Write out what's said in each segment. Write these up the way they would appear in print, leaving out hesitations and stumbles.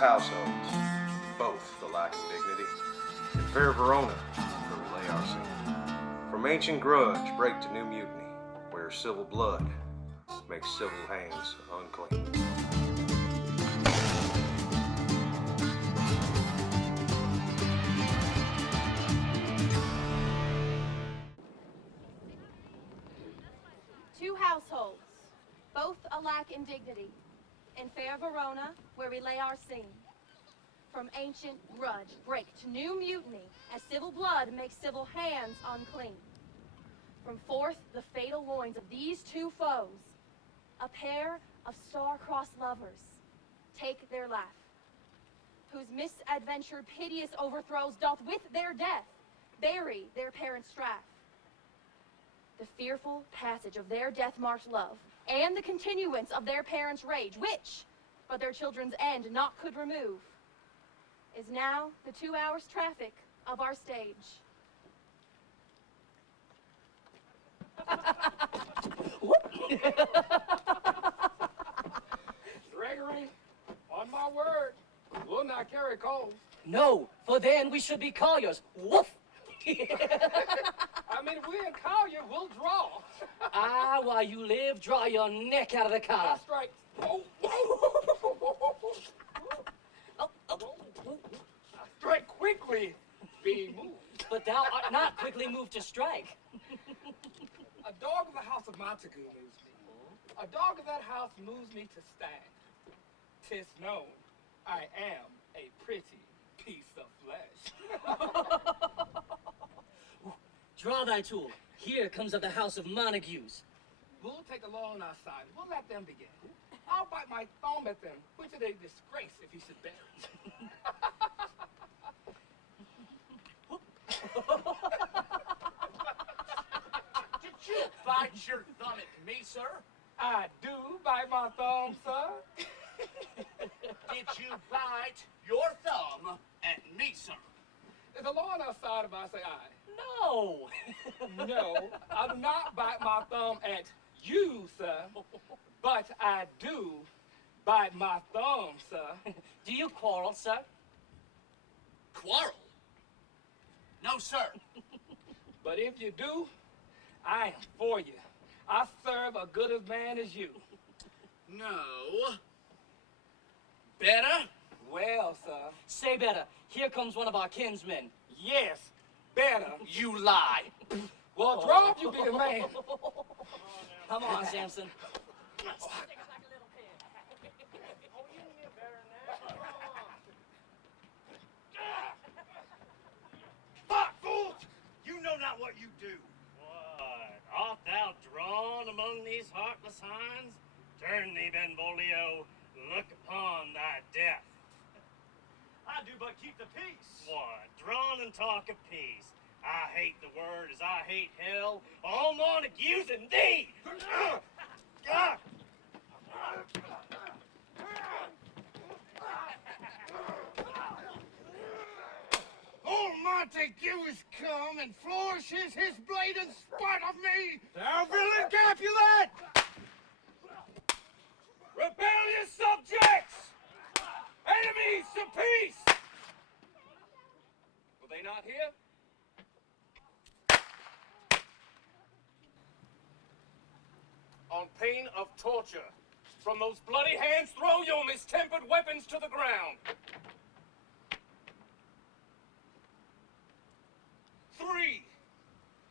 households, both alike in dignity, in fair Verona, where we lay our scene. From ancient grudge break to new mutiny, where civil blood makes civil hands unclean. Two households, both alike in dignity, in fair Verona, where we lay our scene. From ancient grudge break to new mutiny, as civil blood makes civil hands unclean. From forth the fatal loins of these two foes, a pair of star-crossed lovers take their laugh, whose misadventured piteous overthrows doth with their death bury their parents' strife. The fearful passage of their death-marked love, and the continuance of their parents' rage, which, but their children's end not could remove, is now the 2 hours' traffic of our stage. Gregory, on my word, we'll not carry coals. No, for then we should be colliers. Woof! I mean, if we in Collier, we'll draw. Ah, while you live, draw your neck out of the collar. I strike. Oh, I strike quickly, be moved. But thou art not quickly moved to strike. A dog of the house of Montague moves me. A dog of that house moves me to stand. 'Tis known I am a pretty piece of flesh. Draw thy tool. Here comes of the house of Montagues. We'll take the law on our side. We'll let them begin. I'll bite my thumb at them, which is a disgrace if he should bear it. Did you bite your thumb at me, sir? I do bite my thumb, sir. Did you bite your thumb at me, sir? Is the law on our side if I say aye? No! No, I do not bite my thumb at you, sir. But I do bite my thumb, sir. Do you quarrel, sir? Quarrel? No, sir. But if you do, I am for you. I serve a good as man as you. No. Better? Well, sir. Say better. Here comes one of our kinsmen. Yes, better. You lie. Well, draw if you big a man. Come on, Samson. Fuck, fools! You know not what you do. What? Art thou drawn among these heartless hinds? Turn thee, Benvolio, look upon thy death. I do but keep the peace. What? Drawn and talk of peace. I hate the word as I hate hell. All Montagues and thee! Old Montague has come and flourishes his blade in spite of me. Thou villain Capulet! Rebellious subjects! Enemies to peace! Will they not hear? On pain of torture, from those bloody hands throw your mistempered weapons to the ground. 3.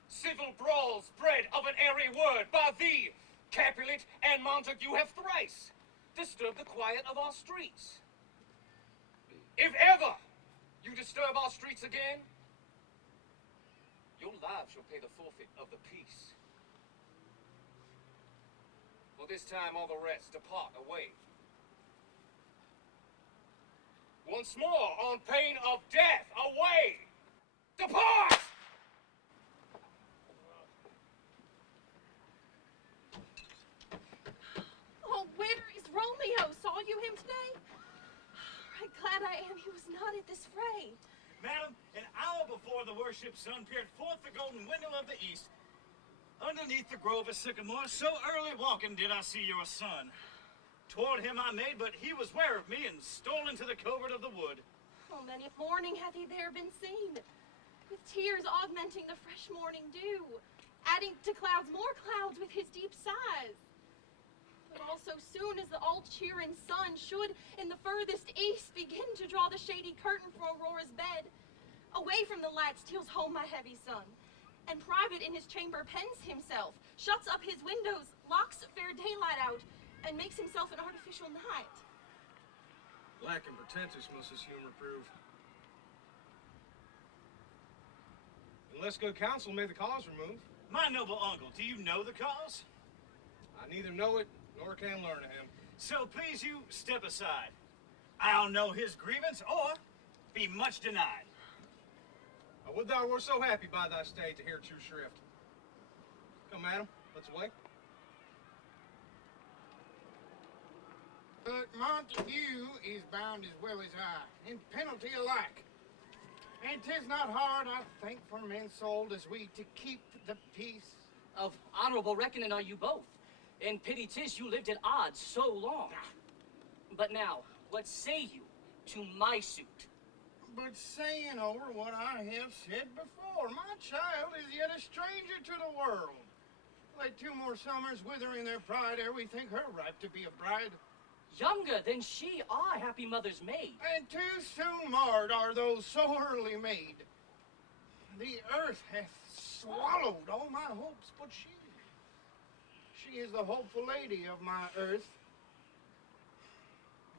Civil brawls bred of an airy word by thee, Capulet and Montague have thrice disturbed the quiet of our streets. If ever you disturb our streets again, your lives shall pay the forfeit of the peace. For this time all the rest depart away. Once more, on pain of death, away! Depart! Oh, where is Romeo? Saw you him today? Right glad I am he was not at this fray. Madam, an hour before the worship sun peered forth the golden window of the east. Underneath the grove of sycamore, so early walking did I see your son. Toward him I made, but he was ware of me and stole into the covert of the wood. Oh, many a morning hath he there been seen, with tears augmenting the fresh morning dew, adding to clouds more clouds with his deep sighs. But also soon as the all-cheering sun should in the furthest east begin to draw the shady curtain from Aurora's bed, away from the light steals home my heavy son, and private in his chamber pens himself, shuts up his windows, locks fair daylight out, and makes himself an artificial night. Lacking pretentious must his humor prove. Unless good counsel may the cause remove. My noble uncle, do you know the cause? I neither know it nor can learn of him. So please you step aside. I'll know his grievance or be much denied. I would thou were so happy by thy stay to hear true shrift. Come, madam, let's away. But Montague is bound as well as I, in penalty alike. And 'tis not hard, I think, for men sold as we to keep the peace. Of honorable reckoning are you both, and pity 'tis you lived at odds so long. But now, what say you to my suit? But saying over what I have said before, my child is yet a stranger to the world. Let 2 more summers wither in their pride ere we think her ripe to be a bride. Younger than she, our happy mother's maid. And too soon marred are those so early made. The earth hath swallowed all my hopes, but she is the hopeful lady of my earth.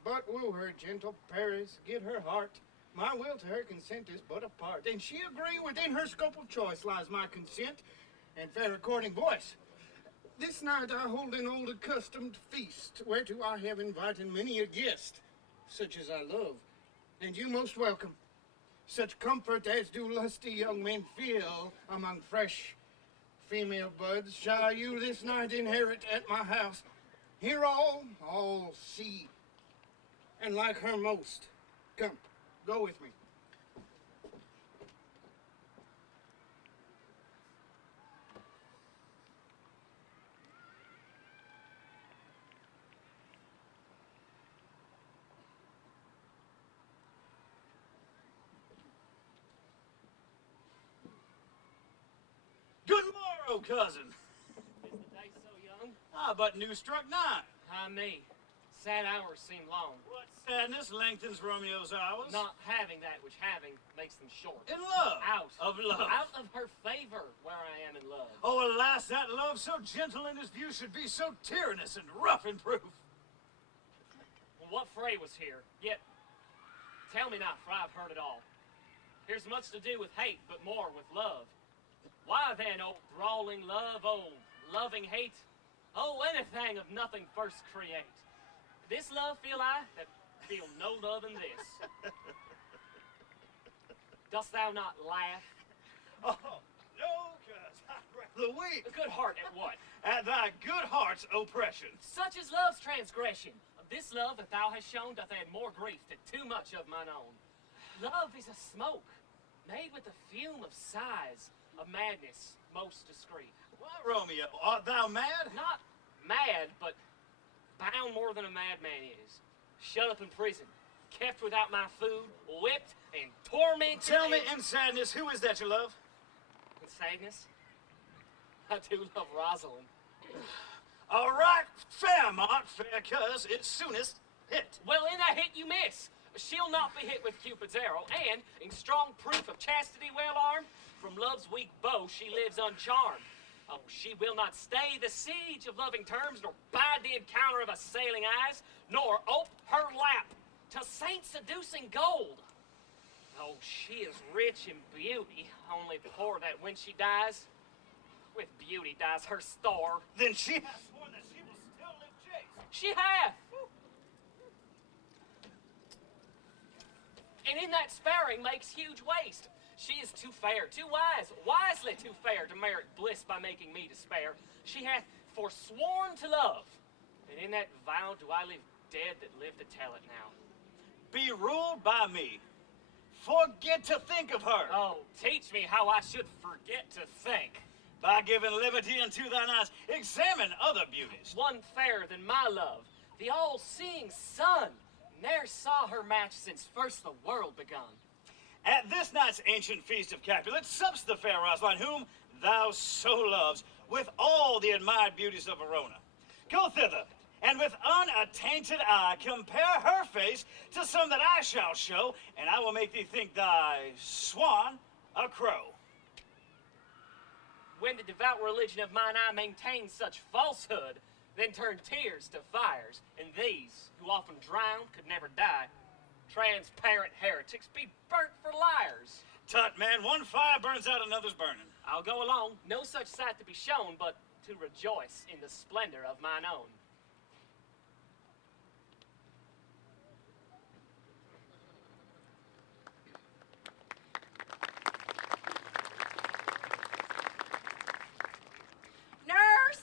But woo her, gentle Paris, get her heart. My will to her consent is but a part, and she agree within her scope of choice lies my consent and fair according voice. This night I hold an old accustomed feast, whereto I have invited many a guest, such as I love, and you most welcome. Such comfort as do lusty young men feel among fresh female buds shall you this night inherit at my house. Hear all see, and like her most. Come, go with me. Good morrow, cousin. Is the day so young? I but new struck 9. Ah, me. Sad hours seem long. What sadness lengthens Romeo's hours? Not having that which having makes them short. In love. Out. Of love. Out of her favor where I am in love. Oh, alas, that love so gentle in his view should be so tyrannous and rough in proof. Well, what fray was here? Yet, tell me not, for I've heard it all. Here's much to do with hate, but more with love. Why then, oh brawling love, oh loving hate, oh anything of nothing first create. This love feel I, that feel no love in this. Dost thou not laugh? Oh, no, cuz I'd rather weep. A good heart at what? At thy good heart's oppression. Such is love's transgression. Of this love that thou hast shown doth add more grief to too much of mine own. Love is a smoke, made with the fume of sighs, of madness most discreet. Why, Romeo, art thou mad? Not mad, but bound more than a madman is. Shut up in prison, kept without my food, whipped and tormented. Tell me in sadness, who is that you love? In sadness, I do love Rosalind. All right, fair, Mart, fair, cuz it's soonest hit. Well, in that hit you miss. She'll not be hit with Cupid's arrow, and in strong proof of chastity well armed, from love's weak bow she lives uncharmed. Oh, she will not stay the siege of loving terms, nor bide the encounter of assailing eyes, nor ope her lap to saint-seducing gold. Oh, she is rich in beauty, only poor that when she dies, with beauty dies her store. Then she has sworn that she will still live chaste. She hath! And in that sparing makes huge waste. She is too fair, too wise, wisely too fair to merit bliss by making me despair. She hath forsworn to love, and in that vow do I live dead that live to tell it now. Be ruled by me. Forget to think of her. Oh, teach me how I should forget to think. By giving liberty unto thine eyes, examine other beauties. One fairer than my love, the all-seeing sun. Ne'er saw her match since first the world begun. At this night's ancient feast of Capulet sups the fair Rosalind, whom thou so loves, with all the admired beauties of Verona. Go thither, and with unattainted eye compare her face to some that I shall show, and I will make thee think thy swan a crow. When the devout religion of mine I maintained such falsehood, then turned tears to fires, and these, who often drowned, could never die. Transparent heretics be burnt for liars. Tut, man, one fire burns out, another's burning. I'll go along, no such sight to be shown, but to rejoice in the splendor of mine own. Nurse!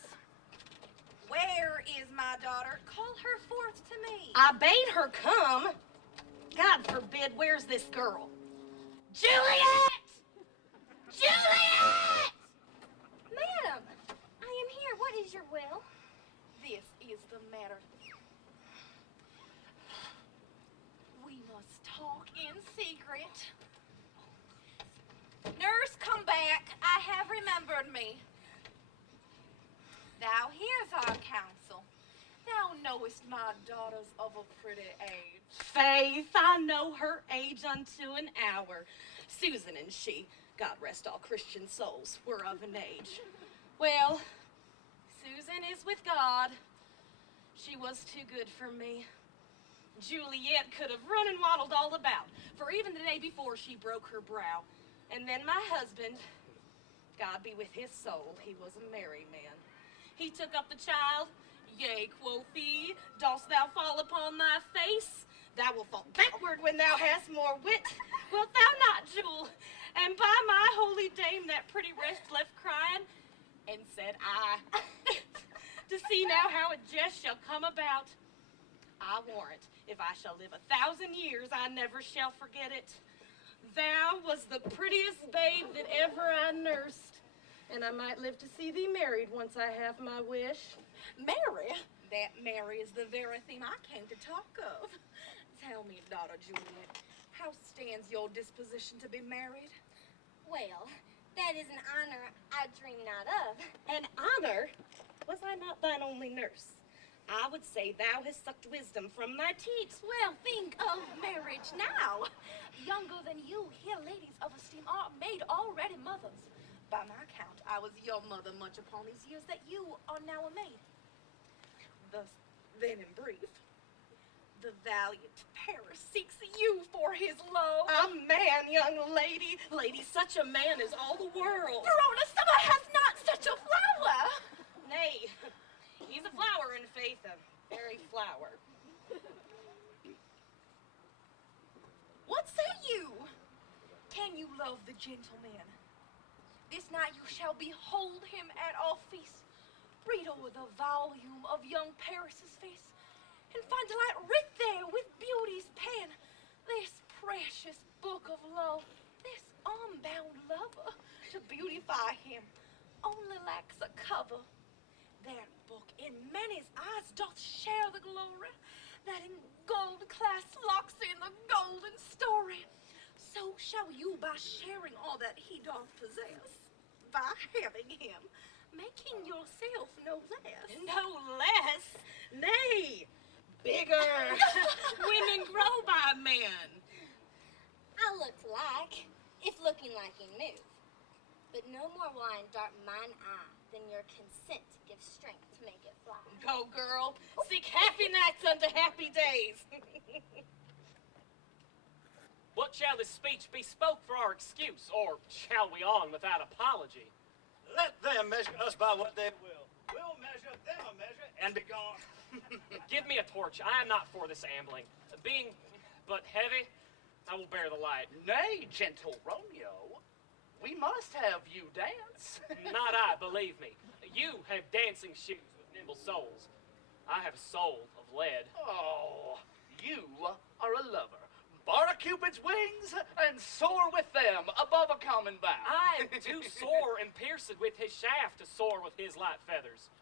Where is my daughter? Call her forth to me. I bade her come. God forbid, where's this girl? Juliet! Juliet! Madam, I am here. What is your will? This is the matter. We must talk in secret. Nurse, come back. I have remembered me. Thou hears our counsel. Thou knowest my daughters of a pretty age. Faith, I know her age unto an hour. Susan and she, God rest all Christian souls, were of an age. Well, Susan is with God. She was too good for me. Juliet could have run and waddled all about, for even the day before she broke her brow. And then my husband, God be with his soul, he was a merry man. He took up the child. Yea, quoth he, dost thou fall upon thy face? Thou wilt fall backward when thou hast more wit. Wilt thou not, Jewel? And by my holy dame, that pretty wretch left crying, and said I, to see now how a jest shall come about. I warrant, if I shall live 1,000 years, I never shall forget it. Thou was the prettiest babe that ever I nursed, and I might live to see thee married once I have my wish. Mary? That Mary is the very theme I came to talk of. Tell me, daughter Juliet, how stands your disposition to be married? Well, that is an honor I dream not of. An honor? Was I not thine only nurse? I would say thou hast sucked wisdom from thy teats. Well, think of marriage now. Younger than you, here ladies of esteem are made already mothers. By my count, I was your mother much upon these years that you are now a maid. Thus, then in brief, the valiant Paris seeks you for his love. A man, young lady. Lady, such a man is all the world. Verona, summer has not such a flower. Nay, he's a flower in faith, a very flower. What say you? Can you love the gentleman? This night you shall behold him at our feast. Read over the volume of young Paris's face, and find delight writ there with beauty's pen. This precious book of love, this unbound lover, to beautify him, only lacks a cover. That book in many's eyes doth share the glory, that in gold clasped locks in the golden story. So shall you, by sharing all that he doth possess, by having him, making yourself no less. No less? Nay, bigger. Women grow by men. I looked like, if looking like you move. But no more wine dart mine eye than your consent gives strength to make it fly. Go, girl. Seek happy nights unto happy days. What shall this speech be spoke for our excuse, or shall we on without apology? Let them measure us by what they will. We'll measure them a measure and be gone. Give me a torch. I am not for this ambling. Being but heavy, I will bear the light. Nay, gentle Romeo, we must have you dance. Not I, believe me. You have dancing shoes with nimble soles. I have a soul of lead. Oh, you are a lover. Borrow Cupid's wings and soar with them above a common bound. I am too sore and pierced with his shaft to soar with his light feathers.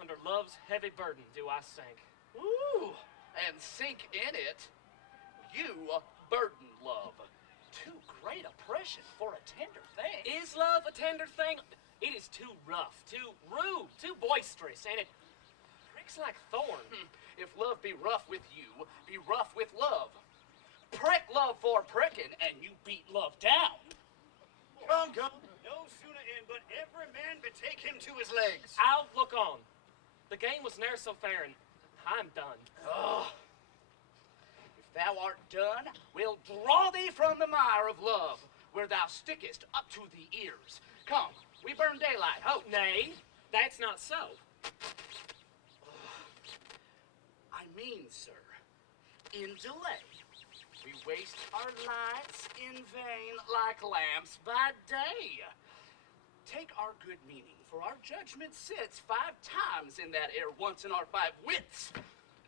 Under love's heavy burden do I sink. Ooh, and sink in it. You burden love. Too great oppression for a tender thing. Is love a tender thing? It is too rough, too rude, too boisterous, and it pricks like thorn. If love be rough with you, be rough with love. Prick love for pricking, and you beat love down. Come, come. No sooner in, but every man betake him to his legs. I'll look on. The game was ne'er so fair, and I'm done. If thou art done, we'll draw thee from the mire of love, where thou stickest up to the ears. Come, we burn daylight, ho! Nay, that's not so. I mean, sir, in delay, we waste our lights in vain like lamps by day. Take our good meaning, for our judgment sits 5 times in that air once in our 5 wits.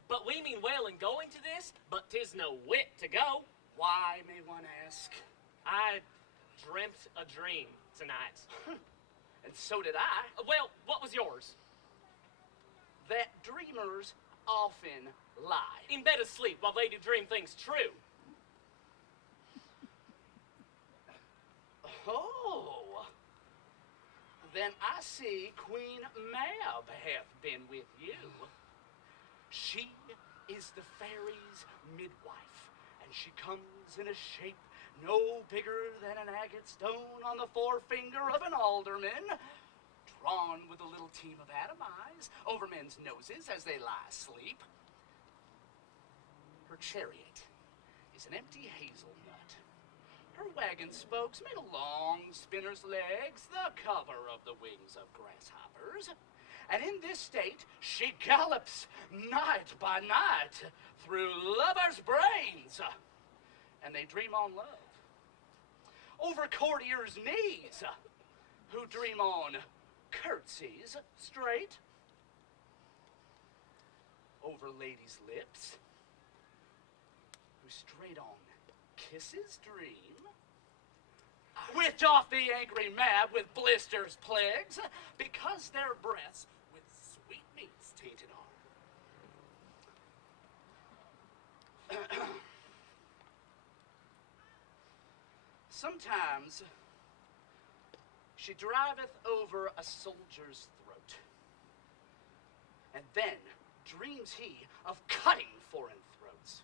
But we mean well in going to this, but 'tis no wit to go. Why, may one ask? I dreamt a dream tonight. And so did I. Well, what was yours? That dreamers often lie. In bed asleep while they do dream things true. Oh, then I see Queen Mab hath been with you. She is the fairies' midwife, and she comes in a shape no bigger than an agate stone on the forefinger of an alderman, drawn with a little team of atom eyes over men's noses as they lie asleep. Her chariot is an empty hazelnut. Her wagon spokes made of long spinner's legs, the cover of the wings of grasshoppers. And in this state she gallops night by night through lovers' brains. And they dream on love. Over courtiers' knees, who dream on curtsies straight. Over ladies' lips, who straight on kisses dream. Which off the angry Mab with blisters plagues, because their breaths with sweetmeats tainted are. Sometimes she driveth over a soldier's throat, and then dreams he of cutting foreign throats.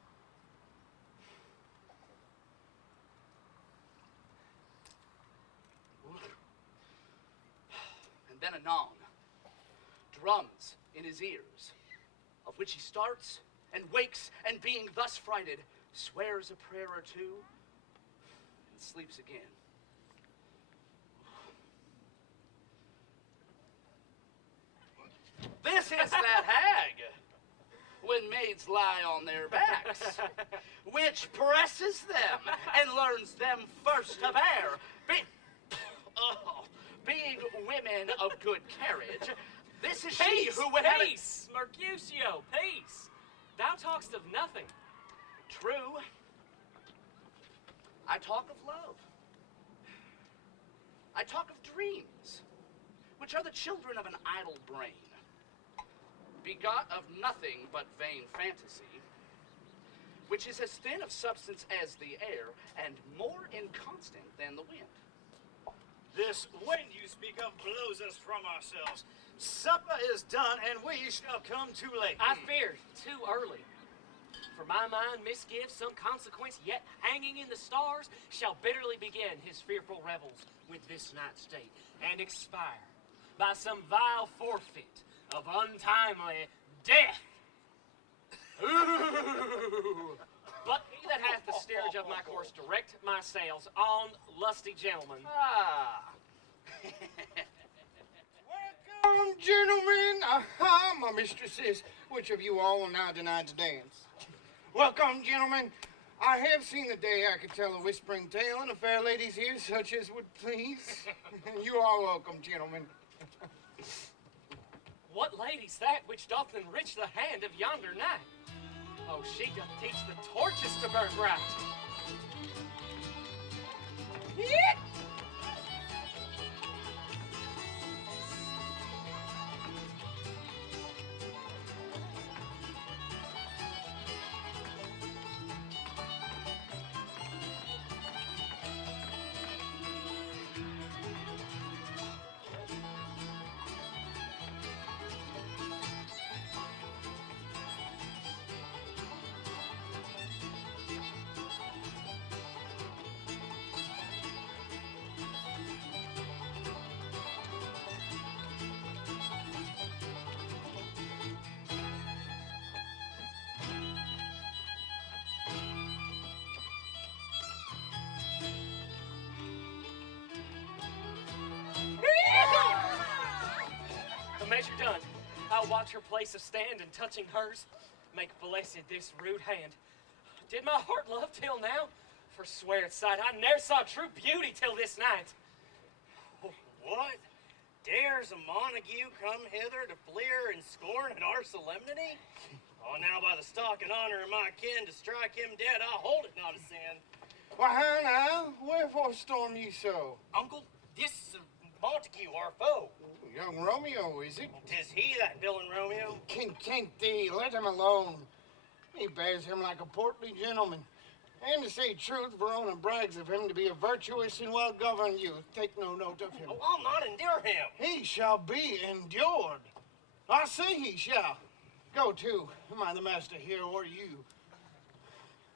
And then anon, drums in his ears, of which he starts and wakes, and being thus frighted, swears a prayer or two, and sleeps again. This is that hag, when maids lie on their backs, which presses them and learns them first to bear. Being women of good carriage, this is she who would have it. Peace, Mercutio, peace. Thou talkst of nothing. True. I talk of love. I talk of dreams, which are the children of an idle brain, begot of nothing but vain fantasy, which is as thin of substance as the air, and more inconstant than the wind. This wind you speak of blows us from ourselves. Supper is done, and we shall come too late. I fear too early. For my mind misgives some consequence, yet hanging in the stars, shall bitterly begin his fearful revels with this night's state, and expire by some vile forfeit of untimely death. Ooh. But he that hath the steerage of my course direct my sails on, lusty gentlemen. Ah. Welcome, gentlemen. Aha, my mistresses. Which of you all will now deny to dance? Welcome, gentlemen. I have seen the day I could tell a whispering tale in a fair lady's ears, such as would please. You are welcome, gentlemen. What lady's that which doth enrich the hand of yonder knight? Oh, she doth teach the torches to burn bright. measure done, I'll watch her place of stand, and touching hers, make blessed this rude hand. Did my heart love till now? For swear at sight, I ne'er saw true beauty till this night. What? Dares a Montague come hither to fleer and scorn at our solemnity? Oh, now by the stock and honor of my kin, to strike him dead, I hold it not a sin. Why, how now? Wherefore storm ye so? Uncle, this Montague, our foe. Young Romeo, is it? 'Tis he, that villain Romeo. Content thee, let him alone. He bears him like a portly gentleman. And to say truth, Verona brags of him to be a virtuous and well-governed youth. Take no note of him. Oh, I'll not endure him. He shall be endured. I say he shall. Go to. Am I the master here or you?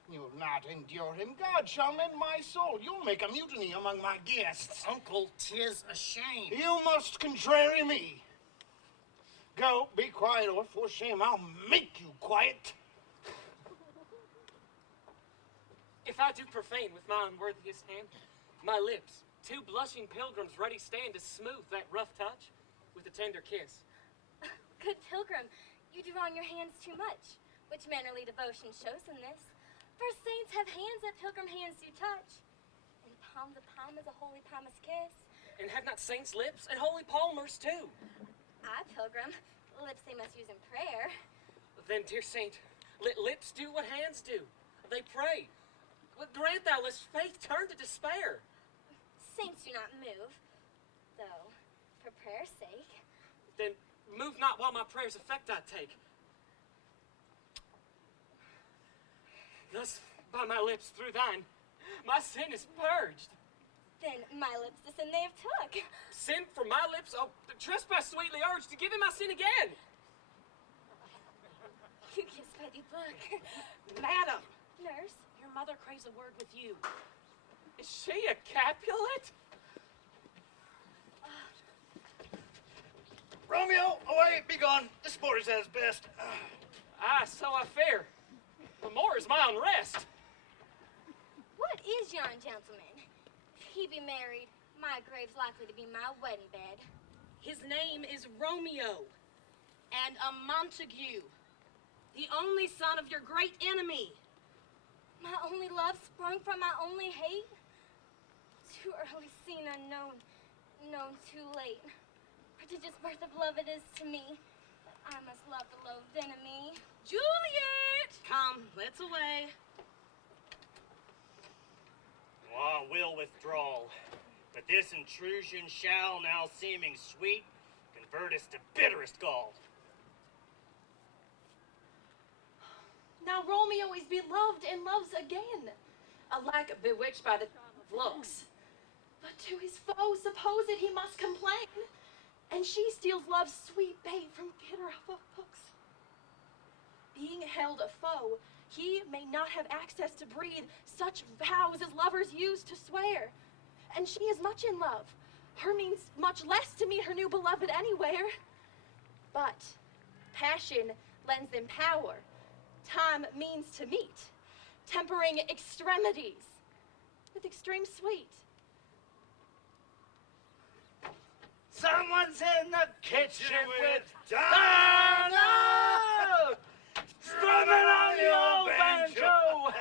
You'll not endure him. God shall mend my soul. You'll make a mutiny among my guests. Uncle, 'tis a shame. You must contrary me. Go, be quiet, or for shame I'll make you quiet. If I do profane with my unworthiest hand, my lips, two blushing pilgrims ready stand to smooth that rough touch with a tender kiss. Good pilgrim, you do wrong your hands too much, which mannerly devotion shows in this. For saints have hands that pilgrim hands do touch, and palm to palm is a holy promise kiss. And have not saints lips and holy palmers too? I, pilgrim, lips they must use in prayer. Then, dear saint, let lips do what hands do. They pray. Grant thou lest faith turn to despair. Saints do not move, though, for prayer's sake. Then move not while my prayer's effect I take. Thus, by my lips through thine, my sin is purged. Then my lips the sin they have took. Sin from my lips, oh, the trespass sweetly urged to give him my sin again. You kiss by the book. Madam, Nurse, your mother craves a word with you. Is she a Capulet? Romeo, away, be gone. The sport is at its best. Ah, so I fear. The more is my unrest. what is yon gentleman? If he be married, my grave's likely to be my wedding bed. His name is Romeo, and a Montague, the only son of your great enemy. My only love sprung from my only hate? Too early seen, unknown, known too late. Prodigious birth of love it is to me, but I must love the loathed enemy. Juliet! Come, let's away. I will withdraw, but this intrusion shall, now seeming sweet, convert us to bitterest gall. Now Romeo is beloved and loves again, alack bewitched by the charm of looks. But to his foe supposed he must complain, and she steals love's sweet bait from bitter hooks. Being held a foe, he may not have access to breathe such vows as lovers use to swear. And she is much in love. Her means much less to meet her new beloved anywhere. But passion lends them power. Time means to meet, tempering extremities with extreme sweet. Someone's in the kitchen with Dinah! Strumming on the old banjo!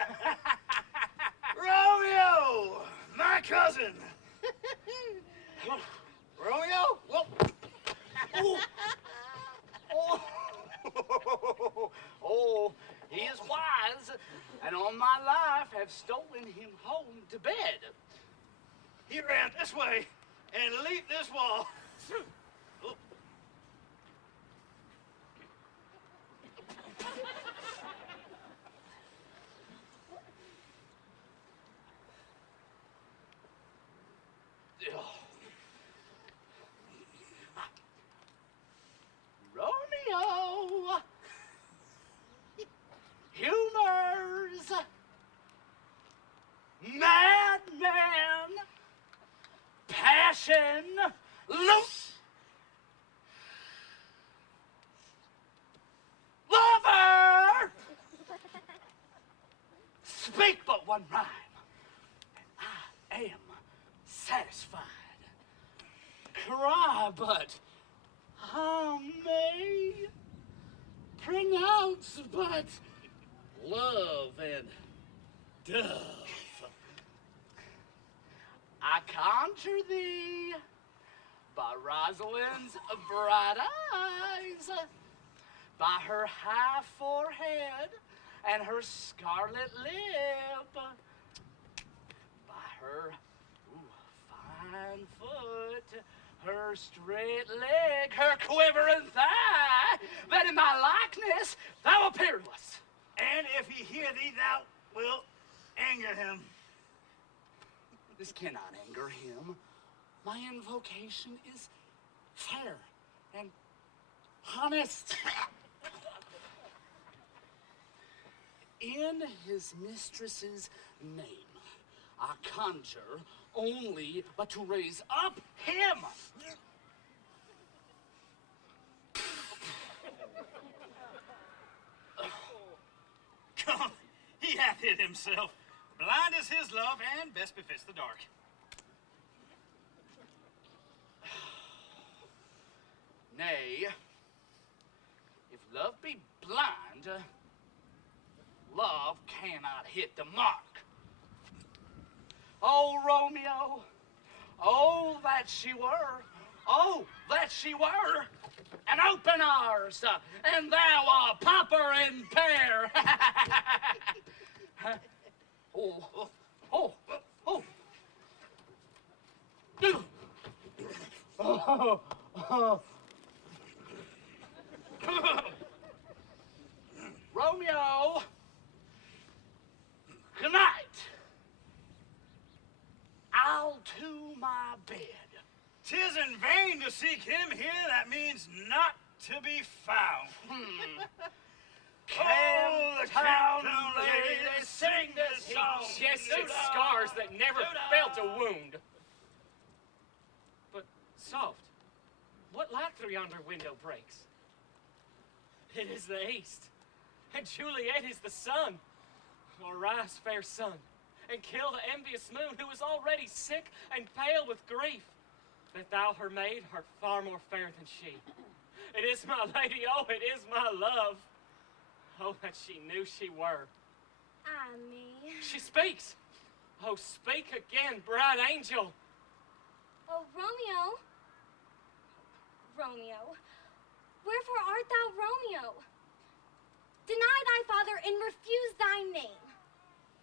Romeo! My cousin! Romeo? Well, oh, he is wise, and all my life have stolen him home to bed. He ran this way and leaped this wall. Oh. Romeo, humors, madman, passion, loose, lover. Speak but one rhyme, and I am satisfied. Cry but may pronounce but love and dove. I conjure thee by Rosalind's bright eyes, by her high forehead and her scarlet lip, by her fine foot, her straight leg, her quivering thigh, that in thy likeness thou appearest. And if he hear thee, thou wilt anger him. This cannot anger him. My invocation is fair and honest. In his mistress's name, I conjure only but to raise up him. Come, he hath hid himself. Blind is his love, and best befits the dark. Nay, if love be blind, love cannot hit the mark. Oh, Romeo, oh, that she were, oh, that she were, an open ours, and thou a popper and pear. Oh, oh, oh, oh. Romeo, good night. I'll to my bed. 'Tis in vain to seek him here, that means not to be found. Town lady, sing this song. Yes, it's scars that never felt a wound. But soft, what light through yonder window breaks? It is the east, and Juliet is the sun. Arise, fair sun, and kill the envious moon, who is already sick and pale with grief. That thou, her maid, art far more fair than she. It is my lady, oh, it is my love. Oh, that she knew she were. Me. She speaks. Oh, speak again, bright angel. Oh, Romeo. Romeo. Wherefore art thou Romeo? Deny thy father and refuse thy name.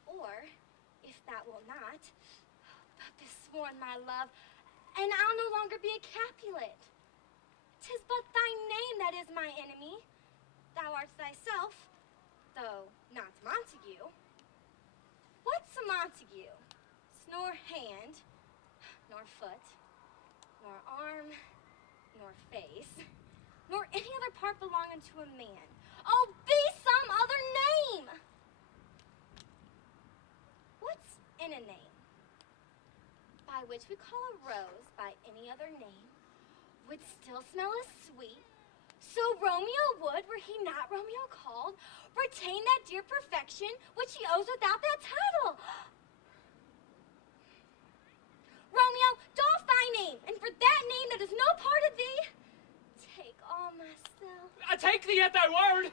Or, if thou wilt not, but be sworn my love, and I'll no longer be a Capulet. 'Tis but thy name that is my enemy. Thou art thyself, though not Montague. What's a Montague? 'S nor hand, nor foot, nor arm, nor face, nor any other part belonging to a man. Oh, be some other name! What's in a name? By which we call a rose by any other name, would still smell as sweet. So Romeo would, were he not Romeo called, retain that dear perfection which he owes without that title. Romeo, doff thy name, and for that name that is no part of thee, take all myself. I take thee at thy word.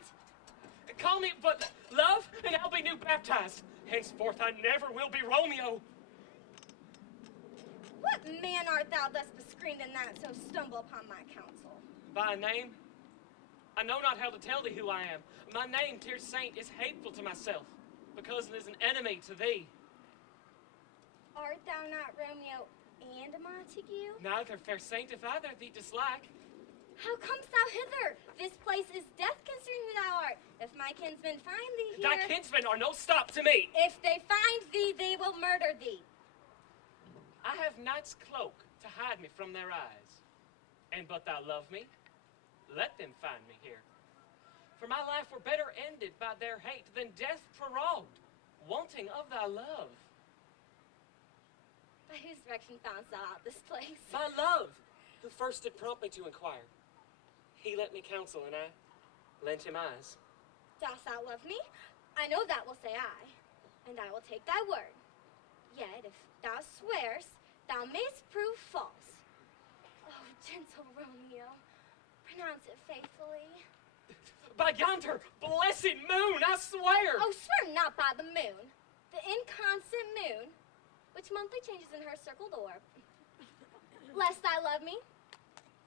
Call me but love, and I'll be new baptized. Henceforth I never will be Romeo. What man art thou thus bescreened in that so stumble upon my counsel? By a name? I know not how to tell thee who I am. My name, dear saint, is hateful to myself, because it is an enemy to thee. Art thou not Romeo and Montague? Neither, fair saint, if either thee dislike. How comest thou hither? This place is death considering who thou art. If my kinsmen find thee here... Thy kinsmen are no stop to me. If they find thee, they will murder thee. I have night's cloak to hide me from their eyes. And but thou love me, let them find me here. For my life were better ended by their hate than death prorogued, wanting of thy love. By whose direction foundst thou out this place? My love, who first did prompt me to inquire. He let me counsel, and I lent him eyes. Dost thou love me? I know that will say I, and I will take thy word. Yet if thou swearst, thou mayst prove false. Oh, gentle Romeo, Pronounce it faithfully. By yonder blessed moon, I swear! Oh, swear not by the moon. The inconstant moon, which monthly changes in her circled orb. Lest thou love me,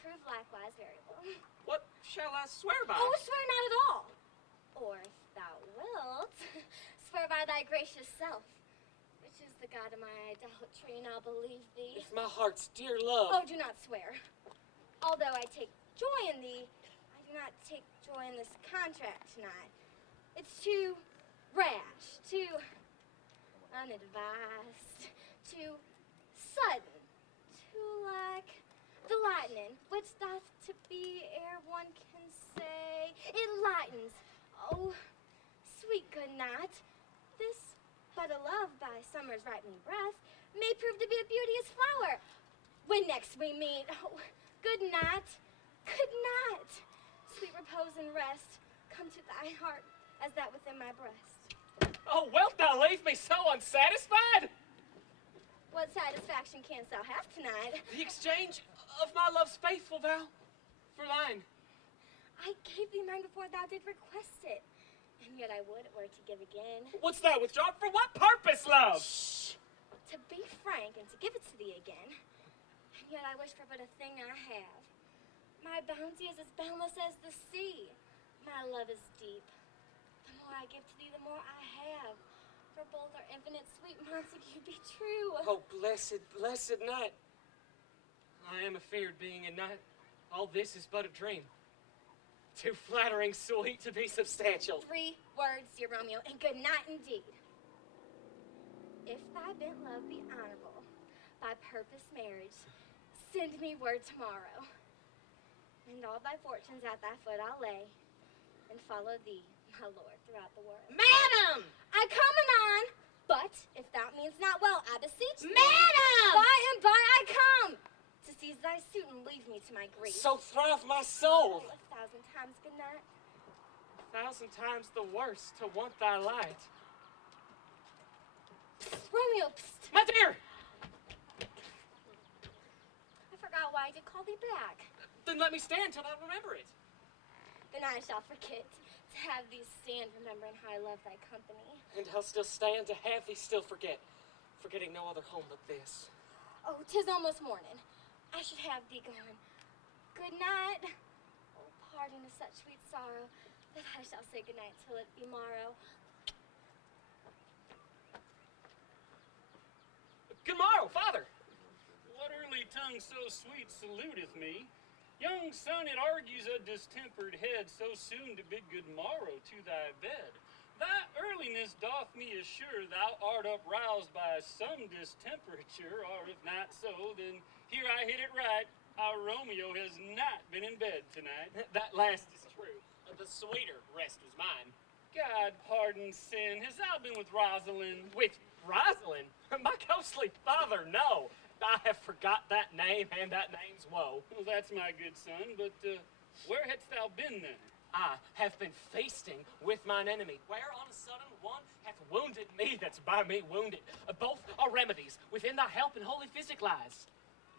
prove likewise variable. What shall I swear by? Oh, swear not at all. Or if thou wilt, swear by thy gracious self, which is the God of my idolatry, and I'll believe thee. If my heart's dear love. Oh, do not swear. Although I take joy in thee, I do not take joy in this contract tonight. It's too rash, too unadvised, too sudden, too like the lightning, which doth to be ere one can say. It lightens. Oh, sweet good night. This but a love by summer's ripening breath may prove to be a beauteous flower. When next we meet, oh, good night, good night. Sweet repose and rest come to thy heart as that within my breast. Oh, wilt thou leave me so unsatisfied? What satisfaction canst thou have tonight? The exchange of my love's faithful vow for thine. I gave thee mine before thou did request it, and yet I would it were to give again. Wouldst thou withdraw? For what purpose, love? Shh! To be frank and to give it to thee again, and yet I wish for but a thing I have. My bounty is as boundless as the sea. My love is deep. The more I give to thee, the more I have. For both are infinite, sweet Montague, be true. Oh, blessed, blessed night. I am afeard being a night. All this is but a dream. Too flattering sweet to be substantial. 3 words, dear Romeo, and good night indeed. If thy bent love be honorable, by purpose marriage, send me word tomorrow. And all thy fortunes at thy foot I'll lay, and follow thee, my lord, throughout the world. Madam! I come anon, but if thou means not well, I beseech thee. Madam! By and by I come, to seize thy suit and leave me to my grief. So thrive my soul. 1,000 times good night. 1,000 times the worse to want thy light. Psst, Romeo, psst. My dear! I forgot why I did call thee back. Then let me stand till I remember it. Then I shall forget to have thee stand, remembering how I love thy company. And I'll still stand to have thee still forget, forgetting no other home but this. Oh, 'tis almost morning. I should have thee gone. Good night. Oh, parting is such sweet sorrow that I shall say good night till it be morrow. Good morrow, father. What early tongue so sweet saluteth me? Young son, it argues a distempered head so soon to bid good morrow to thy bed. Thy earliness doth me assure thou art uproused by some distemperature, or if not so, then here I hit it right. Our Romeo has not been in bed tonight. That last is true. The sweeter rest was mine. God pardon sin. Hast thou been with Rosalind? With Rosalind? My ghostly father, no. I have forgot that name and that name's woe. Well, that's my good son, but where hadst thou been then? I have been feasting with mine enemy, where on a sudden one hath wounded me that's by me wounded. Both are remedies within thy help and holy physic lies.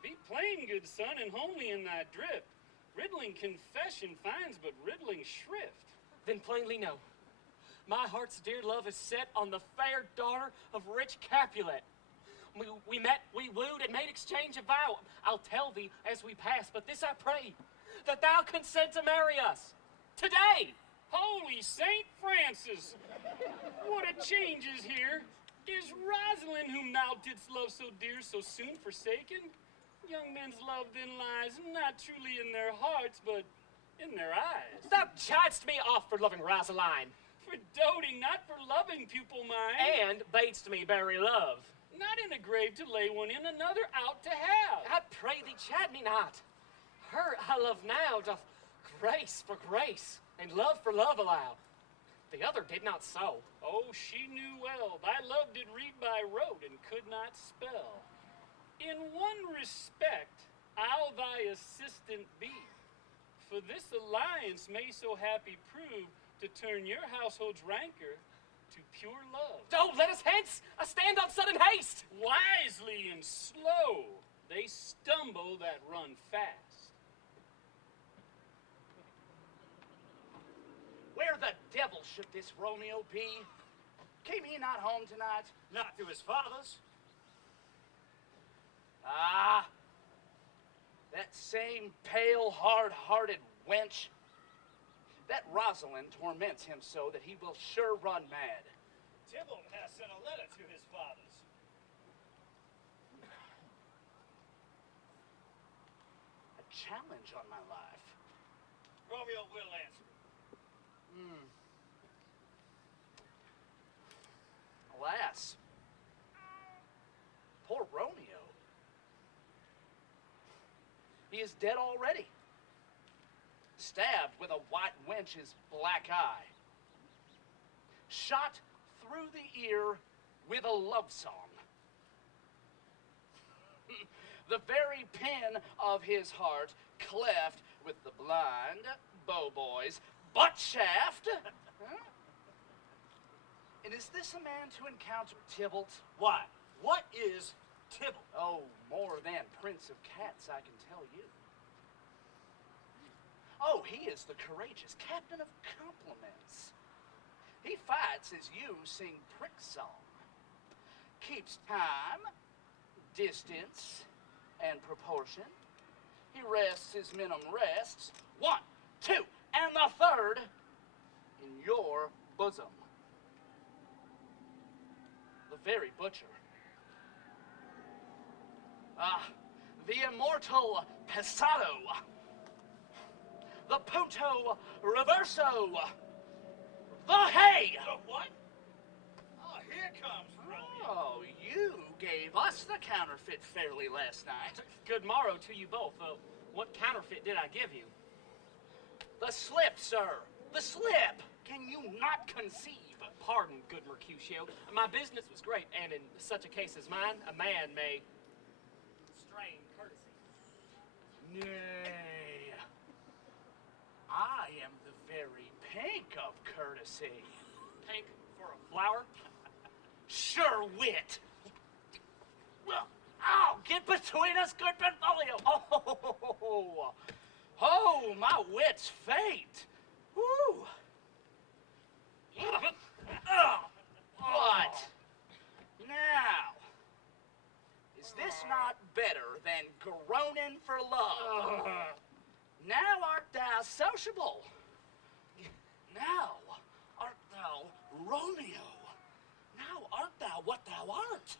Be plain, good son, and homely in thy drift. Riddling confession finds but riddling shrift. Then plainly know, my heart's dear love is set on the fair daughter of rich Capulet. We met, we wooed, and made exchange of vow. I'll tell thee as we pass, but this I pray, that thou consent to marry us today. Holy Saint Francis! What a change is here! Is Rosalind, whom thou didst love so dear, so soon forsaken? Young men's love then lies not truly in their hearts, but in their eyes. Thou chidest me off for loving Rosaline. For doting, not for loving, pupil mine. And badest me bury love. Not in a grave to lay one in, another out to have. I pray thee, chide me not. Her I love now doth grace for grace, and love for love allow. The other did not so. Oh, she knew well. Thy love did read by rote, and could not spell. In one respect, I'll thy assistant be. For this alliance may so happy prove to turn your household's rancor to pure love. Oh, let us hence! I stand on sudden haste! Wisely and slow, they stumble that run fast. Where the devil should this Romeo be? Came he not home tonight? Not to his father's. Ah, that same pale, hard-hearted wench. That Rosalind torments him so that he will sure run mad. Tybalt has sent a letter to his father's. A challenge on my life. Romeo will answer it. Alas, poor Romeo. He is dead already. Stabbed with a white wench's black eye. Shot through the ear with a love song. The very pin of his heart cleft with the blind bow-boy's butt shaft. Huh? And is this a man to encounter Tybalt? Why? What is Tybalt? Oh, more than Prince of Cats, I can tell you. Oh, he is the courageous captain of compliments. He fights as you sing prick song. Keeps time, distance, and proportion. He rests his minimum rests. 1, 2, and the third in your bosom. The very butcher. Ah, the immortal Pesado. The punto reverso. The hay. The what? Oh, here comes Romeo. Oh, you gave us the counterfeit fairly last night. Good morrow to you both. What counterfeit did I give you? The slip, sir. The slip. Can you not conceive? Pardon, good Mercutio. My business was great, and in such a case as mine, a man may strain courtesy. Nay, I am the very pink of courtesy. Pink for a flower? Sure wit. Well, get between us, good Benvolio. Oh, my wits faint. Woo. What? Now, is this not better than groaning for love? Now art thou sociable. Now art thou Romeo. Now art thou what thou art.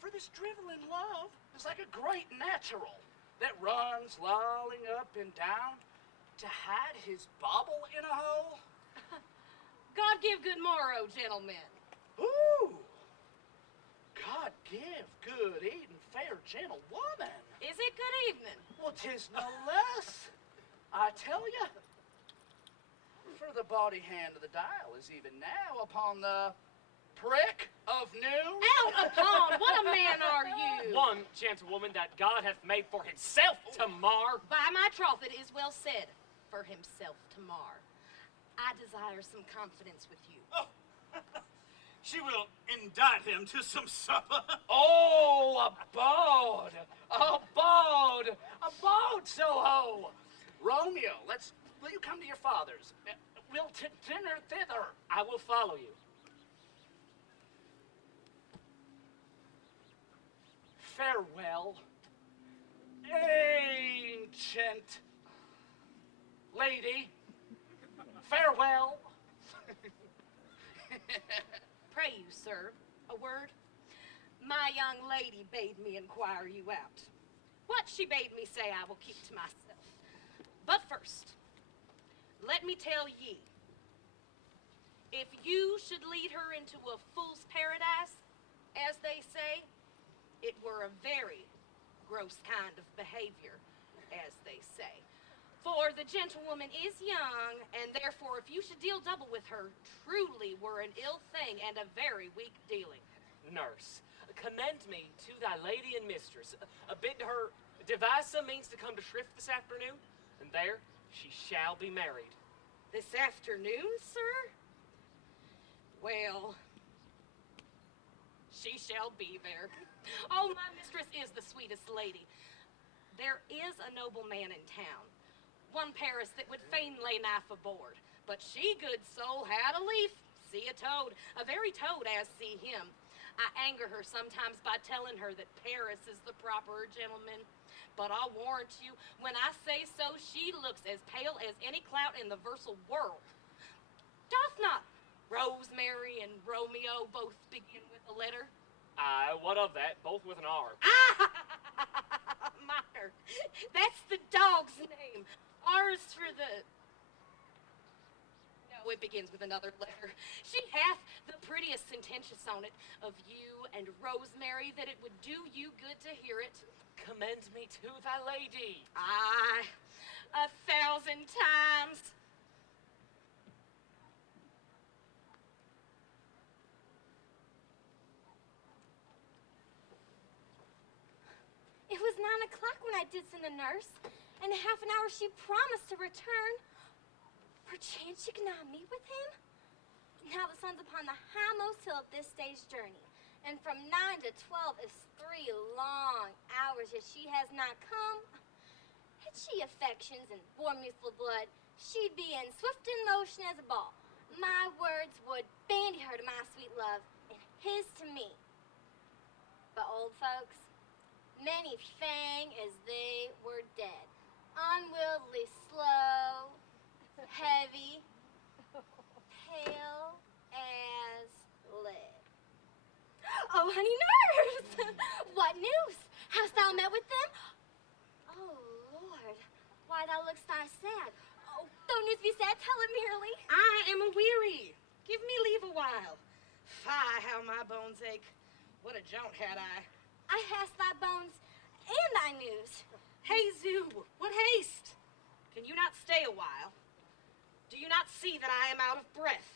For this driveling love is like a great natural that runs lolling up and down to hide his bauble in a hole. God give good morrow, gentlemen. Ooh! God give good eating fair gentle woman. Is it good evening? Well, 'tis no less. I tell you. For the body hand of the dial is even now upon the prick of noon. Out upon! What a man are you! One gentlewoman that God hath made for himself to mar. By my troth, it is well said, for himself to mar. I desire some confidence with you. Oh, she will indict him to some supper. Oh, abode, Soho. Romeo, will you come to your father's? We'll to dinner thither. I will follow you. Farewell, ancient lady. Farewell. Pray you, sir, a word. My young lady bade me inquire you out. What she bade me say I will keep to myself. But first, let me tell ye, if you should lead her into a fool's paradise, as they say, it were a very gross kind of behavior, as they say. For the gentlewoman is young, and therefore if you should deal double with her, truly were an ill thing and a very weak dealing. Nurse, commend me to thy lady and mistress. Bid her devise some means to come to Shrift this afternoon, and there she shall be married. This afternoon, sir? Well, she shall be there. Oh, my mistress is the sweetest lady. There is a noble man in town. one Paris that would fain lay knife aboard. But she, good soul, had a leaf, see a toad, a very toad as see him. I anger her sometimes by telling her that Paris is the proper gentleman. But I'll warrant you, when I say so, she looks as pale as any clout in the versal world. Doth not Rosemary and Romeo both begin with a letter? Aye, what of that? Both with an R. Meyer, that's the dog's name. R's for the... No, it begins with another letter. She hath the prettiest sententious sonnet of you and Rosemary that it would do you good to hear it. Commend me to thy lady. Aye, 1,000 times. It was 9 o'clock when I did send the nurse. In half an hour she promised to return. Perchance she cannot meet with him? Now the sun's upon the hindmost hill of this day's journey, and from 9 to 12 is 3 long hours, yet she has not come. Had she affections and bore me full blood, she'd be in swift in motion as a ball. My words would bandy her to my sweet love, and his to me. But old folks, many fang as they were dead, unwieldly slow, heavy, pale as lead. Oh, honey nurse! What news? Hast thou met with them? Oh, Lord, why thou look'st thy sad. Oh, though news be sad, tell it merely. I am a-weary. Give me leave a while. Fie, how my bones ache. What a jaunt had I. I hast thy bones and thy news. Jesu, what haste! Can you not stay a while? Do you not see that I am out of breath?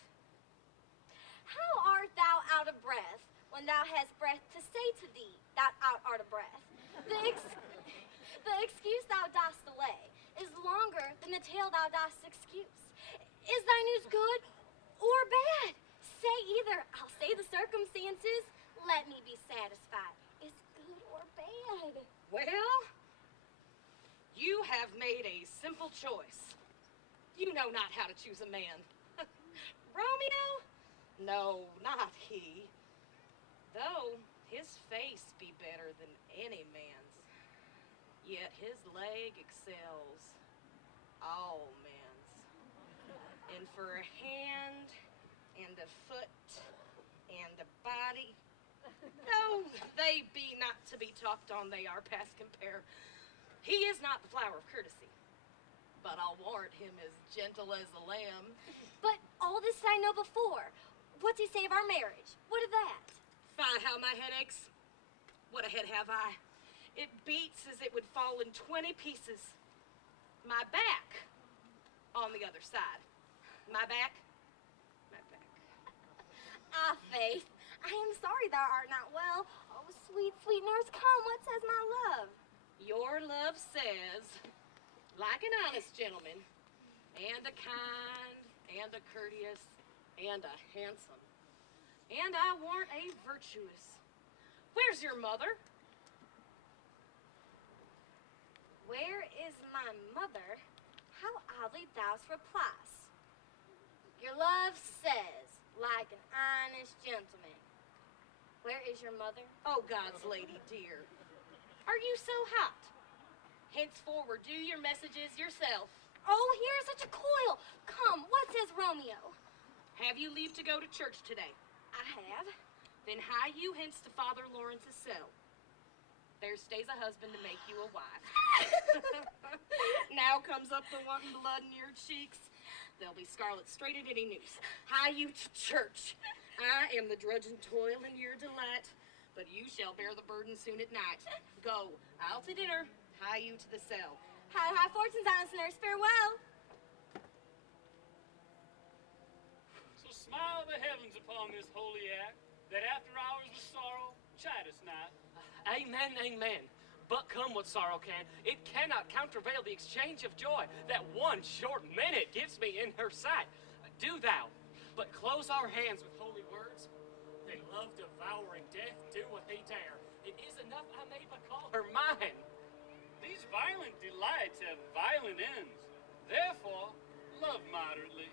How art thou out of breath when thou hast breath to say to thee that art of breath? The excuse thou dost delay is longer than the tale thou dost excuse. Is thy news good or bad? Say either. I'll say the circumstances. Let me be satisfied. Is good or bad? Well, you have made a simple choice. You know not how to choose a man. Romeo? No, not he. Though his face be better than any man's, yet his leg excels all men's. And for a hand, and a foot, and a body, no, they be not to be talked on, they are past compare. He is not the flower of courtesy, but I'll warrant him as gentle as a lamb. But all this I know before. What's he say of our marriage? What of that? Fie, how my head aches. What a head have I. It beats as it would fall in 20 pieces. My back on the other side. My back. Ah, Faith, I am sorry thou art not well. Oh, sweet, sweet nurse, come, what says my love? Your love says, like an honest gentleman, and a kind, and a courteous, and a handsome, and I warrant a virtuous. Where's your mother? Where is my mother? How oddly thou replies. Your love says, like an honest gentleman. Where is your mother? Oh, God's lady dear, are you so hot? Henceforward, do your messages yourself. Oh, here's such a coil. Come, what says Romeo? Have you leave to go to church today? I have. Then hie you hence to Father Lawrence's cell. There stays a husband to make you a wife. Now comes up the wanting blood in your cheeks. There'll be scarlet straight at any news. Hie you to church. I am the drudge and toil in your delight, but you shall bear the burden soon at night. Go, I'll to dinner. Hie you to the cell. High fortunes, honest nurse, farewell. So smile the heavens upon this holy act, that after hours of sorrow chide us not. Amen, amen. But come what sorrow can, it cannot countervail the exchange of joy that one short minute gives me in her sight. Do thou but close our hands with holy words. They love devouring death, do what they dare. It is enough I may but call her mine. These violent delights have violent ends. Therefore, love moderately.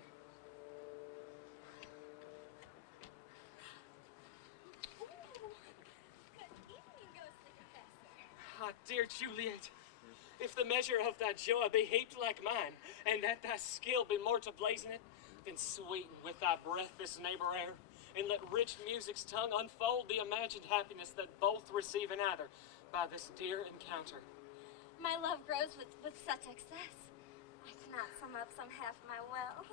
Good evening, ghostly professor. Ah, dear Juliet, if the measure of thy joy be heaped like mine, and that thy skill be more to blazon it, then sweeten with thy breath this neighbor air, and let rich music's tongue unfold the imagined happiness that both receive in either by this dear encounter. My love grows with such excess. I cannot sum up some half my wealth.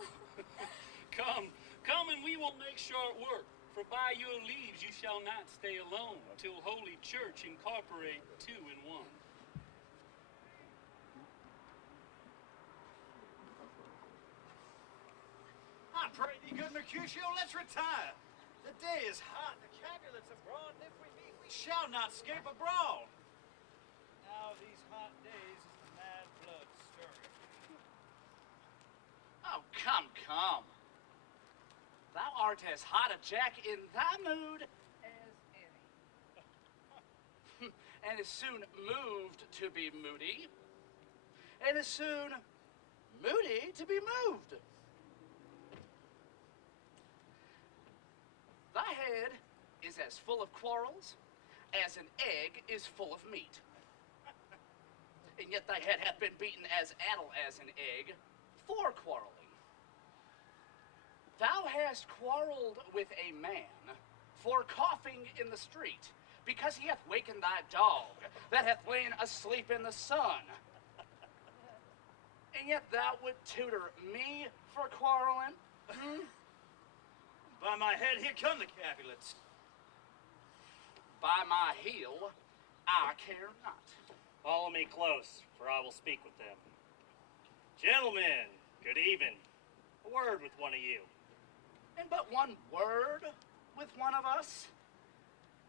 Come, and we will make short work. For by your leaves you shall not stay alone, till Holy Church incorporate two in one. I pray thee, good Mercutio, let's retire. The day is hot, the Capulets abroad, and if we meet, we shall not scape a brawl. Now these hot days is the mad blood stirring. Oh, come. Thou art as hot a jack in thy mood as any. And as soon moved to be moody, and as soon moody to be moved. Thy head is as full of quarrels as an egg is full of meat. And yet thy head hath been beaten as addle as an egg for quarreling. Thou hast quarreled with a man for coughing in the street, because he hath wakened thy dog that hath lain asleep in the sun. And yet thou would tutor me for quarreling? By my head, here come the Capulets. By my heel, I care not. Follow me close, for I will speak with them. Gentlemen, good even. A word with one of you. And but one word with one of us?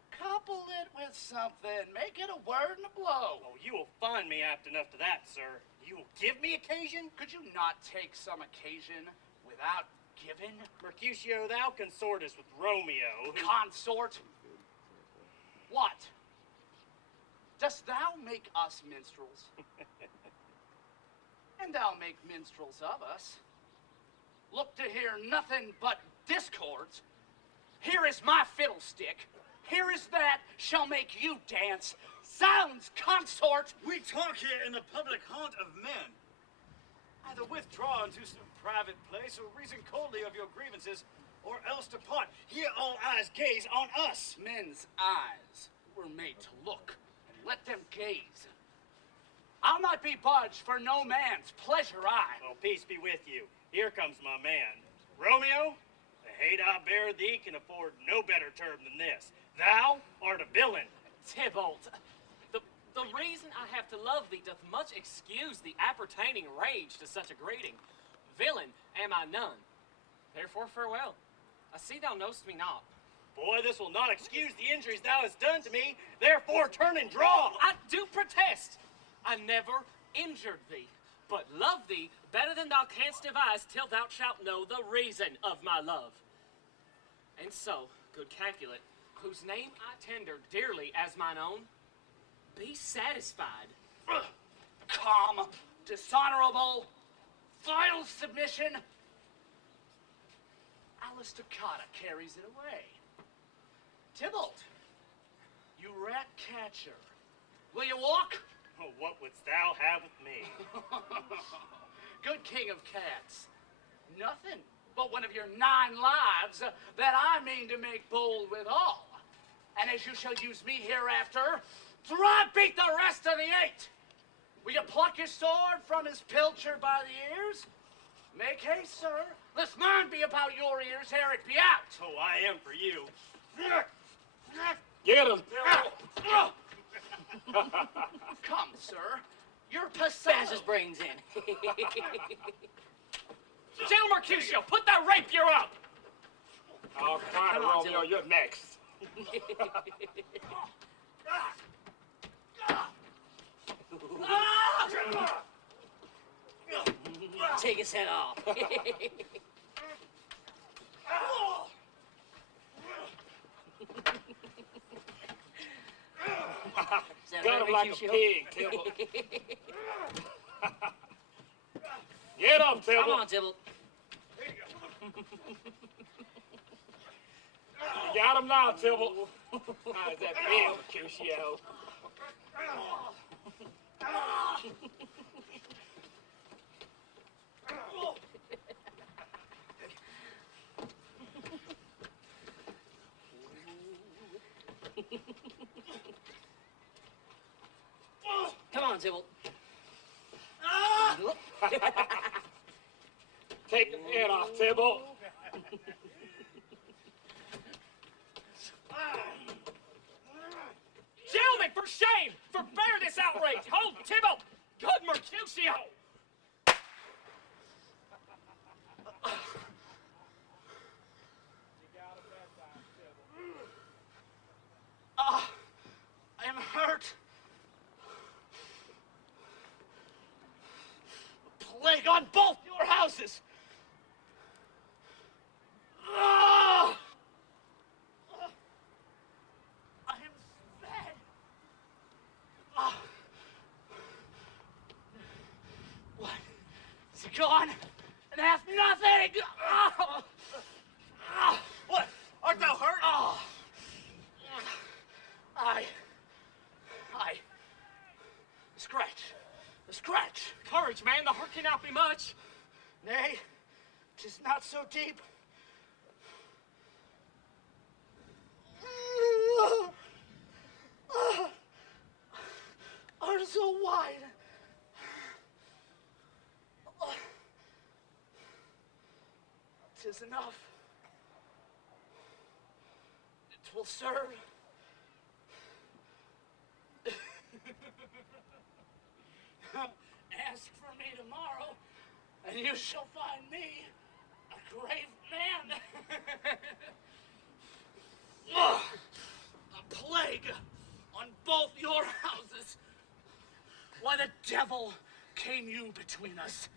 Couple it with something. Make it a word and a blow. Oh, you will find me apt enough to that, sir. You will give me occasion? Could you not take some occasion without giving? Mercutio, thou consortest with Romeo, who... Consort? What? Dost thou make us minstrels? And thou make minstrels of us. Look to hear nothing but discords. Here is my fiddlestick. Here is that shall make you dance. Sounds, consort! We talk here in the public haunt of men. Either withdraw into some private place or reason coldly of your grievances, or else depart. Here all eyes gaze on us. Men's eyes were made to look, and let them gaze. I'll not be budged for no man's pleasure I. Well, peace be with you. Here comes my man. Romeo, the hate I bear thee can afford no better term than this. Thou art a villain. Tybalt, the reason I have to love thee doth much excuse the appertaining rage to such a greeting. Villain am I none. Therefore farewell. I see thou knowst me not. Boy, this will not excuse the injuries thou hast done to me. Therefore turn and draw. I do protest. I never injured thee, but love thee better than thou canst devise till thou shalt know the reason of my love. And so, good Capulet, whose name I tender dearly as mine own, be satisfied. Calm, dishonorable, vile submission. Alistoccata carries it away. Tybalt, you rat catcher, will you walk? Oh, what wouldst thou have with me? Good king of cats, nothing but one of your 9 lives that I mean to make bold withal. And as you shall use me hereafter, drive beat the rest of the 8. Will you pluck your sword from his pilcher by the ears? Make haste, sir, lest mine be about your ears ere it be out. Oh, I am for you. Get him! Come, sir, you're passado. Bash his brains in. General Mercutio, put that rapier up! All right, Come on, Romeo, Dylan. you're next. Take his head off. Got him like a pig, Tybalt. Get up, Tybalt. Come on, Tybalt. You got him now, Tybalt. How's that feel, Mercutio? Come on, Tybalt. Take the head off, Tybalt. Gentlemen, for shame! Forbear this outrage! Hold Tybalt! Good Mercutio! I am hurt. Plague on both your houses! I am fed. What? Is he gone? And hath nothing? What? Art thou hurt? Scratch. Courage, man, the hurt cannot be much. Nay, 'tis not so deep. Art so wide. 'Tis enough. It will serve. Ask for me tomorrow, and you shall find me a grave man. A plague on both your houses. Why the devil came you between us?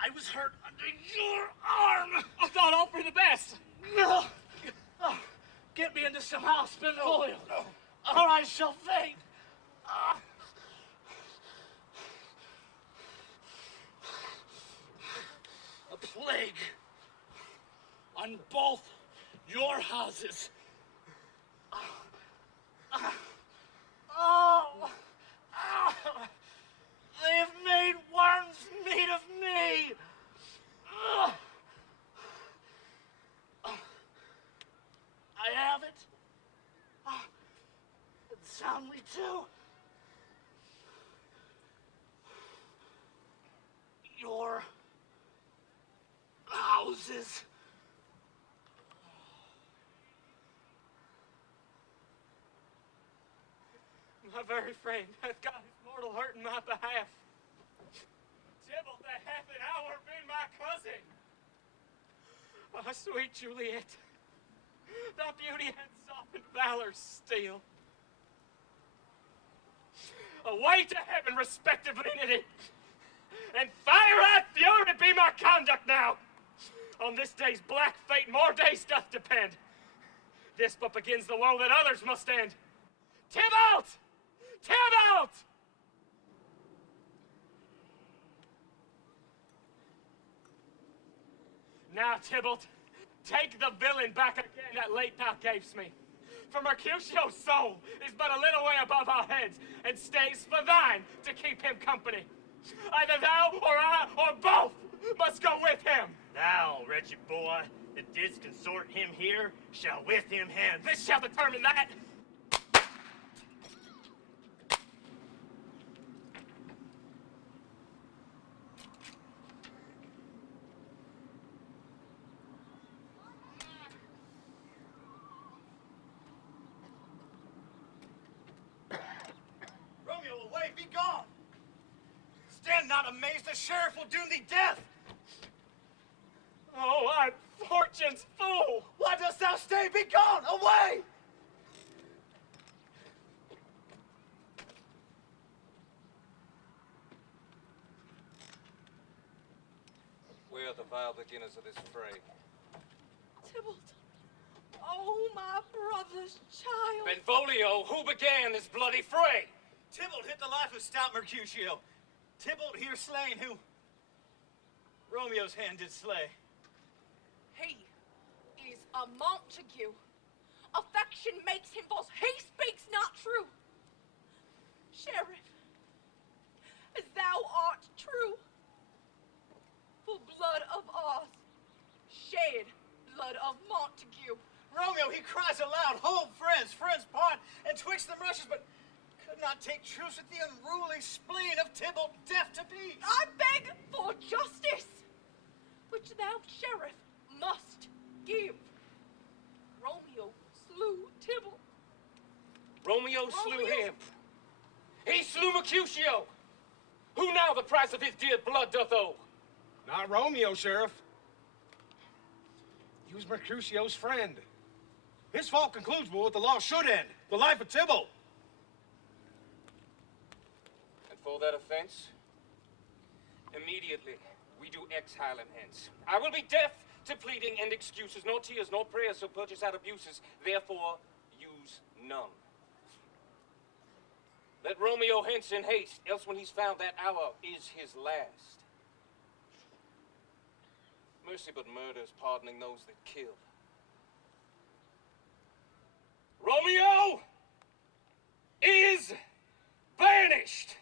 I was hurt under your arm. I thought all for the best. Get me into some hospital, or I shall faint. A plague on both your houses. They have made worms meat of me. I have it. And soundly too. Your houses. My very friend hath got his mortal hurt in my behalf. Tybalt, that hath an hour been my cousin. Ah, sweet Juliet, thy beauty hath softened valor's steel. Away to heaven, respective lenity, and fire and fury be my conduct now. On this day's black fate more days doth depend. This but begins the woe that others must end. Tybalt! Tybalt! Now, Tybalt, take the villain back again that late thou gavest me. For Mercutio's soul is but a little way above our heads, and stays for thine to keep him company. Either thou or I or both must go with him. Thou, wretched boy, that didst consort him here, shall with him hence. This shall determine that. Romeo, away, be gone! Stand not amazed, the sheriff will doom thee death! Oh, I'm fortune's fool! Why dost thou stay? Be gone! Away! We are the vile beginners of this fray. Tybalt. Oh, my brother's child. Benvolio, who began this bloody fray? Tybalt hit the life of stout Mercutio. Tybalt here slain, who Romeo's hand did slay. He is a Montague. Affection makes him false. He speaks not true. Sheriff, as thou art true, for blood of us, shed blood of Montague. Romeo, he cries aloud, hold friends, friends part, and twixt them rushes, but could not take truce with the unruly spleen of Tybalt, deaf to peace. I beg for justice, which thou, sheriff, must give. Romeo slew Tybalt. Romeo slew him. He slew Mercutio. Who now the price of his dear blood doth owe? Not Romeo, Sheriff. He was Mercutio's friend. His fault concludes with what the law should end, the life of Tybalt. And for that offense, immediately we do exile him hence. I will be deaf to pleading and excuses, nor tears nor prayers so purchase out abuses, therefore use none. Let Romeo hence in haste, else when he's found that hour is his last. Mercy but murders, pardoning those that kill. Romeo is banished!